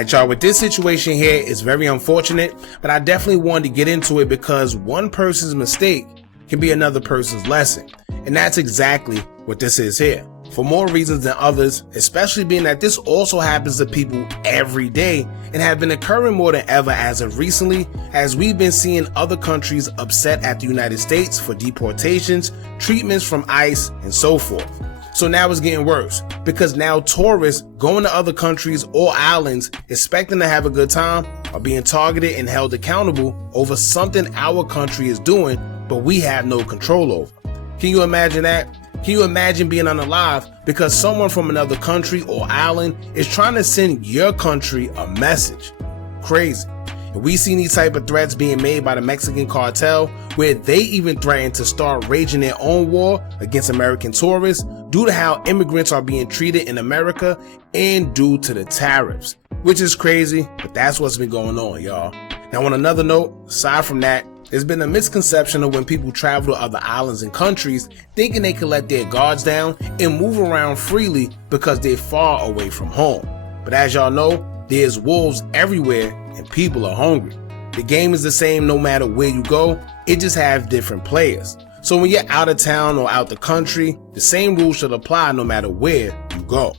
Alright y'all, with this situation here, it's very unfortunate, but I definitely wanted to get into it because one person's mistake can be another person's lesson. And that's exactly what this is here. For more reasons than others, especially being that this also happens to people every day and have been occurring more than ever as of recently, as we've been seeing other countries upset at the United States for deportations, treatments from ICE, and so forth. So now it's getting worse, because now tourists going to other countries or islands expecting to have a good time are being targeted and held accountable over something our country is doing, but we have no control over. Can you imagine that? Can you imagine being unalive because someone from another country or island is trying to send your country a message? Crazy. And we see these type of threats being made by the Mexican cartel, where they even threaten to start raging their own war against American tourists due to how immigrants are being treated in America and due to the tariffs, which is crazy, but that's what's been going on, y'all. Now, on another note, aside from that, there's been a misconception of when people travel to other islands and countries thinking they can let their guards down and move around freely because they're far away from home. But as y'all know, there's wolves everywhere and people are hungry. The game is the same no matter where you go, it just has different players. So when you're out of town or out the country, the same rules should apply no matter where you go.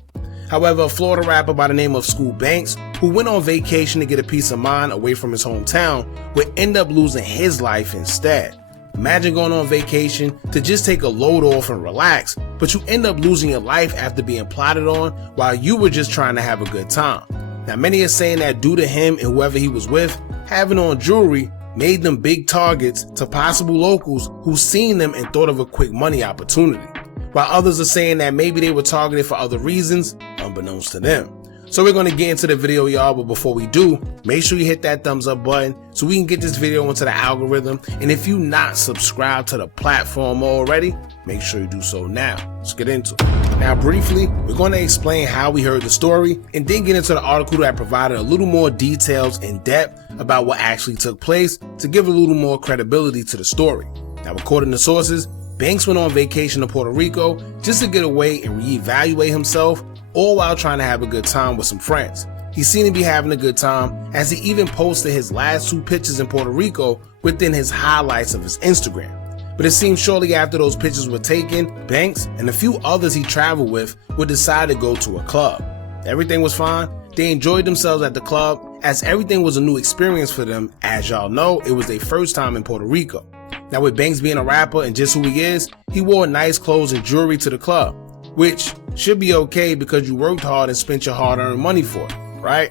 However, a Florida rapper by the name of Scoop Banks, who went on vacation to get a peace of mind away from his hometown, would end up losing his life instead. Imagine going on vacation to just take a load off and relax, but you end up losing your life after being plotted on while you were just trying to have a good time. Now, many are saying that due to him and whoever he was with having on jewelry made them big targets to possible locals who seen them and thought of a quick money opportunity, while others are saying that maybe they were targeted for other reasons unbeknownst to them. So we're going to get into the video, y'all, but before we do, make sure you hit that thumbs up button so we can get this video into the algorithm. And if you're not subscribed to the platform already, make sure you do so now. Let's get into it. Now, briefly, we're going to explain how we heard the story and then get into the article that provided a little more details in depth about what actually took place to give a little more credibility to the story. Now, according to sources, Banks went on vacation to Puerto Rico just to get away and reevaluate himself, all while trying to have a good time with some friends. He seemed to be having a good time, as he even posted his last 2 pictures in Puerto Rico within his highlights of his Instagram. But it seemed shortly after those pictures were taken, Banks and a few others he traveled with would decide to go to a club. Everything was fine. They enjoyed themselves at the club, as everything was a new experience for them. As y'all know, it was their first time in Puerto Rico. Now, with Banks being a rapper and just who he is, he wore nice clothes and jewelry to the club, which should be okay because you worked hard and spent your hard-earned money for it, right?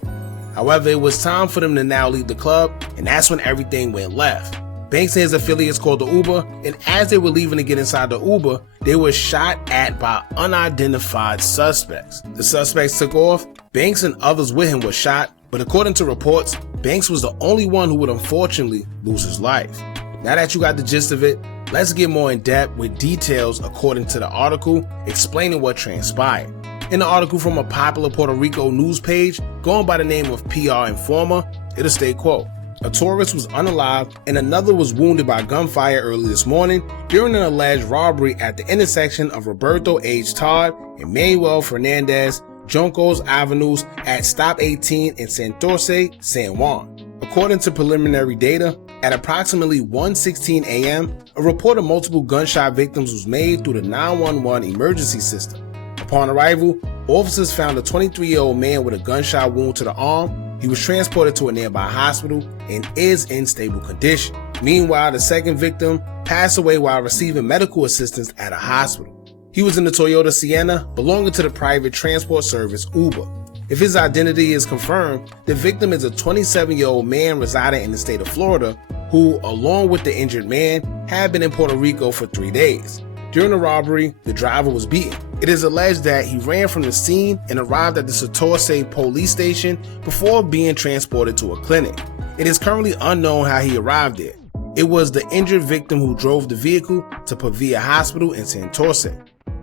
However, it was time for them to now leave the club, and that's when everything went left. Banks and his affiliates called the Uber, and as they were leaving to get inside the Uber, they were shot at by unidentified suspects. The suspects took off. Banks and others with him were shot, but according to reports, Banks was the only one who would unfortunately lose his life. Now that you got the gist of it, let's get more in depth with details according to the article explaining what transpired. In the article from a popular Puerto Rico news page going by the name of PR Informer, it'll state, quote, "A tourist was unalive and another was wounded by gunfire early this morning during an alleged robbery at the intersection of Roberto H. Todd and Manuel Fernandez Juncos Avenues at Stop 18 in Santurce, San Juan." According to preliminary data, at approximately 1:16 a.m., a report of multiple gunshot victims was made through the 911 emergency system. Upon arrival, officers found a 23-year-old man with a gunshot wound to the arm. He was transported to a nearby hospital and is in stable condition. Meanwhile, the second victim passed away while receiving medical assistance at a hospital. He was in the Toyota Sienna belonging to the private transport service Uber. If his identity is confirmed, the victim is a 27-year-old man residing in the state of Florida who, along with the injured man, had been in Puerto Rico for 3 days. During the robbery, the driver was beaten. It is alleged that he ran from the scene and arrived at the Santurce police station before being transported to a clinic. It is currently unknown how he arrived there. It was the injured victim who drove the vehicle to Pavia Hospital in Santurce.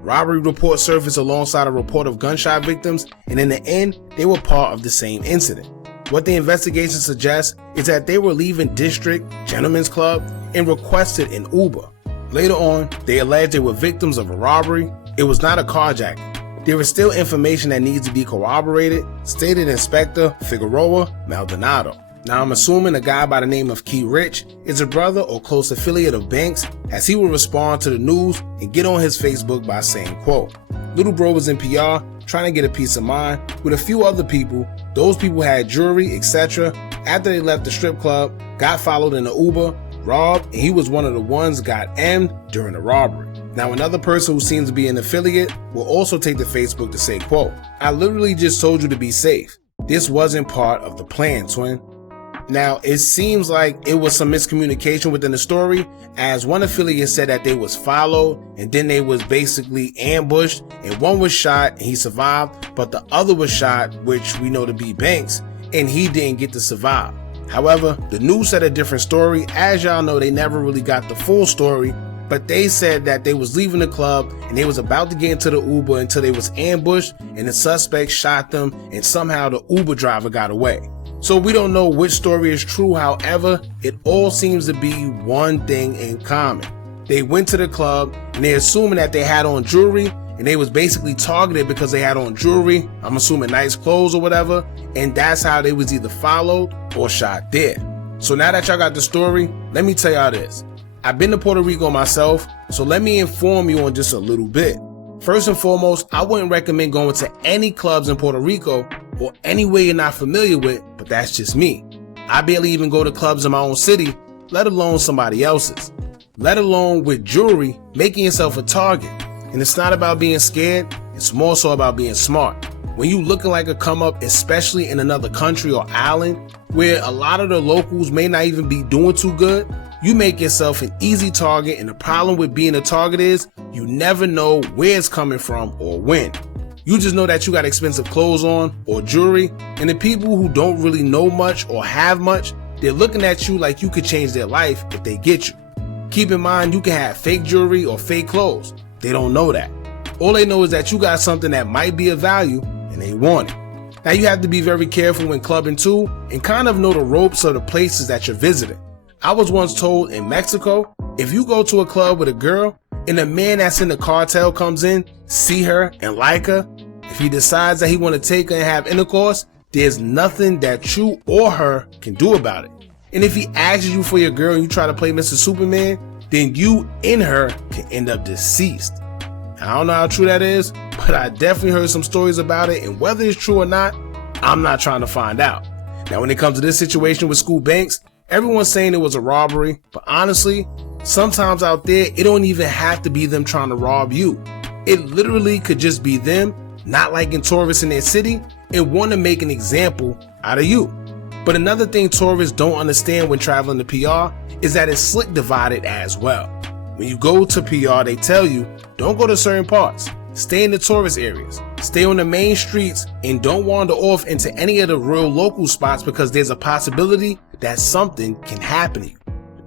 Robbery reports surfaced alongside a report of gunshot victims, and in the end, they were part of the same incident. What the investigation suggests is that they were leaving District Gentlemen's Club and requested an Uber. Later on, they alleged they were victims of a robbery. It was not a carjacking. There is still information that needs to be corroborated, stated Inspector Figueroa Maldonado. Now I'm assuming a guy by the name of Key Rich is a brother or close affiliate of Banks, as he will respond to the news and get on his Facebook by saying, quote, "Little bro was in PR trying to get a peace of mind with a few other people. Those people had jewelry, etc. After they left the strip club, got followed in an Uber, robbed, and he was one of the ones got M'd during the robbery." Now another person who seems to be an affiliate will also take to Facebook to say, quote, "I literally just told you to be safe. This wasn't part of the plan, twin." Now, it seems like it was some miscommunication within the story, as one affiliate said that they was followed and then they was basically ambushed, and one was shot and he survived, but the other was shot, which we know to be Banks, and he didn't get to survive. However, the news said a different story. As y'all know, they never really got the full story, but they said that they was leaving the club and they was about to get into the Uber until they was ambushed and the suspect shot them and somehow the Uber driver got away. So we don't know which story is true. However, it all seems to be one thing in common. They went to the club and they're assuming that they had on jewelry, and they was basically targeted because they had on jewelry, I'm assuming nice clothes or whatever, and that's how they was either followed or shot dead. So now that y'all got the story, let me tell y'all this. I've been to Puerto Rico myself, so let me inform you on just a little bit. First and foremost, I wouldn't recommend going to any clubs in Puerto Rico or anywhere you're not familiar with, but that's just me. I barely even go to clubs in my own city, let alone somebody else's. Let alone with jewelry, making yourself a target. And it's not about being scared, it's more so about being smart. When you looking like a come up, especially in another country or island, where a lot of the locals may not even be doing too good, you make yourself an easy target, and the problem with being a target is you never know where it's coming from or when. You just know that you got expensive clothes on or jewelry, and the people who don't really know much or have much, they're looking at you like you could change their life if they get you. Keep in mind, you can have fake jewelry or fake clothes. They don't know that. All they know is that you got something that might be of value and they want it. Now you have to be very careful when clubbing too, and kind of know the ropes of the places that you're visiting. I was once told in Mexico, if you go to a club with a girl and a man that's in the cartel comes in, see her and like her, if he decides that he want to take her and have intercourse, there's nothing that you or her can do about it. And if he asks you for your girl and you try to play Mr. Superman, then you and her can end up deceased. I don't know how true that is, but I definitely heard some stories about it, and whether it's true or not, I'm not trying to find out. Now when it comes to this situation with Scoop Banks, everyone's saying it was a robbery, but honestly, sometimes out there, it don't even have to be them trying to rob you. It literally could just be them not liking tourists in their city and want to make an example out of you. But another thing tourists don't understand when traveling to PR is that it's slick divided as well. When you go to PR, they tell you, don't go to certain parts. Stay in the tourist areas. Stay on the main streets and don't wander off into any of the real local spots, because there's a possibility that something can happen to you.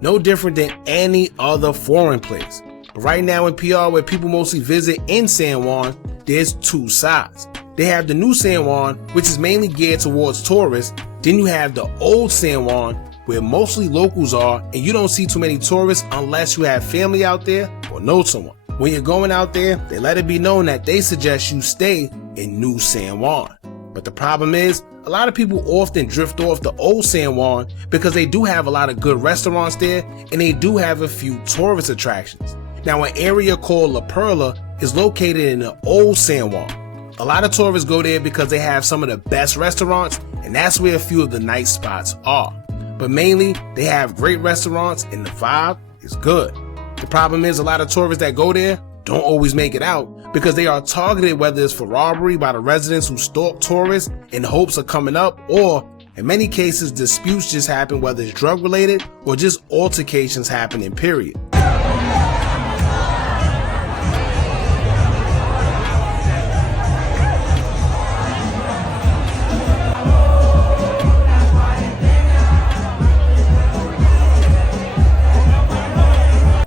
No different than any other foreign place. But right now in PR, where people mostly visit in San Juan, there's two sides. They have the new San Juan, which is mainly geared towards tourists. Then you have the old San Juan, where mostly locals are, and you don't see too many tourists unless you have family out there or know someone. When you're going out there, they let it be known that they suggest you stay in New San Juan. But the problem is, a lot of people often drift off the old San Juan because they do have a lot of good restaurants there, and they do have a few tourist attractions. Now, an area called La Perla is located in the old San Juan. A lot of tourists go there because they have some of the best restaurants, and that's where a few of the nice spots are. But mainly, they have great restaurants and the vibe is good. The problem is, a lot of tourists that go there don't always make it out because they are targeted, whether it's for robbery by the residents who stalk tourists in hopes of coming up, or in many cases, disputes just happen, whether it's drug related or just altercations happening, period.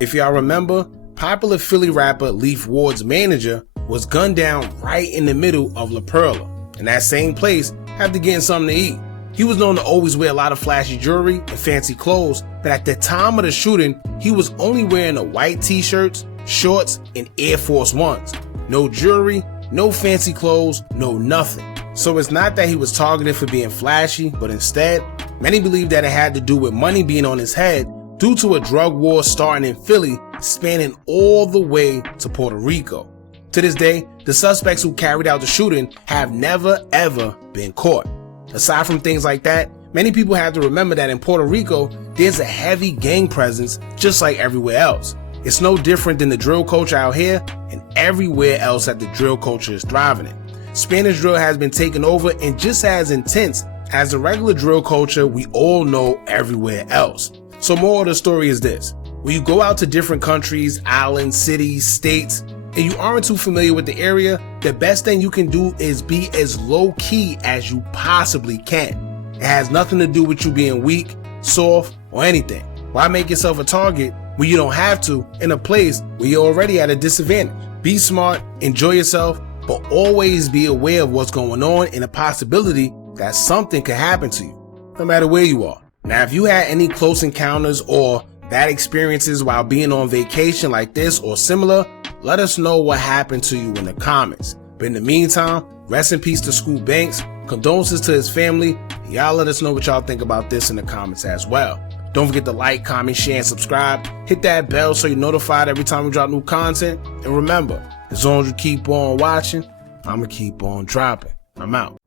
If y'all remember, popular Philly rapper Leaf Ward's manager was gunned down right in the middle of La Perla. In that same place, after getting something to eat. He was known to always wear a lot of flashy jewelry and fancy clothes, but at the time of the shooting, he was only wearing a white t-shirts, shorts, and Air Force Ones. No jewelry, no fancy clothes, no nothing. So it's not that he was targeted for being flashy, but instead, many believe that it had to do with money being on his head due to a drug war starting in Philly, spanning all the way to Puerto Rico. To this day, the suspects who carried out the shooting have never ever been caught. Aside from things like that, many people have to remember that in Puerto Rico, there's a heavy gang presence just like everywhere else. It's no different than the drill culture out here and everywhere else that the drill culture is thriving in. Spanish drill has been taken over and just as intense as the regular drill culture we all know everywhere else. So moral of the story is this: when you go out to different countries, islands, cities, states, and you aren't too familiar with the area, the best thing you can do is be as low key as you possibly can. It has nothing to do with you being weak, soft, or anything. Why make yourself a target when you don't have to in a place where you're already at a disadvantage? Be smart, enjoy yourself, but always be aware of what's going on and the possibility that something could happen to you, no matter where you are. Now, if you had any close encounters or bad experiences while being on vacation like this or similar, let us know what happened to you in the comments. But in the meantime, rest in peace to Scoop Banks, condolences to his family, and y'all let us know what y'all think about this in the comments as well. Don't forget to like, comment, share, and subscribe. Hit that bell so you're notified every time we drop new content. And remember, as long as you keep on watching, I'ma keep on dropping. I'm out.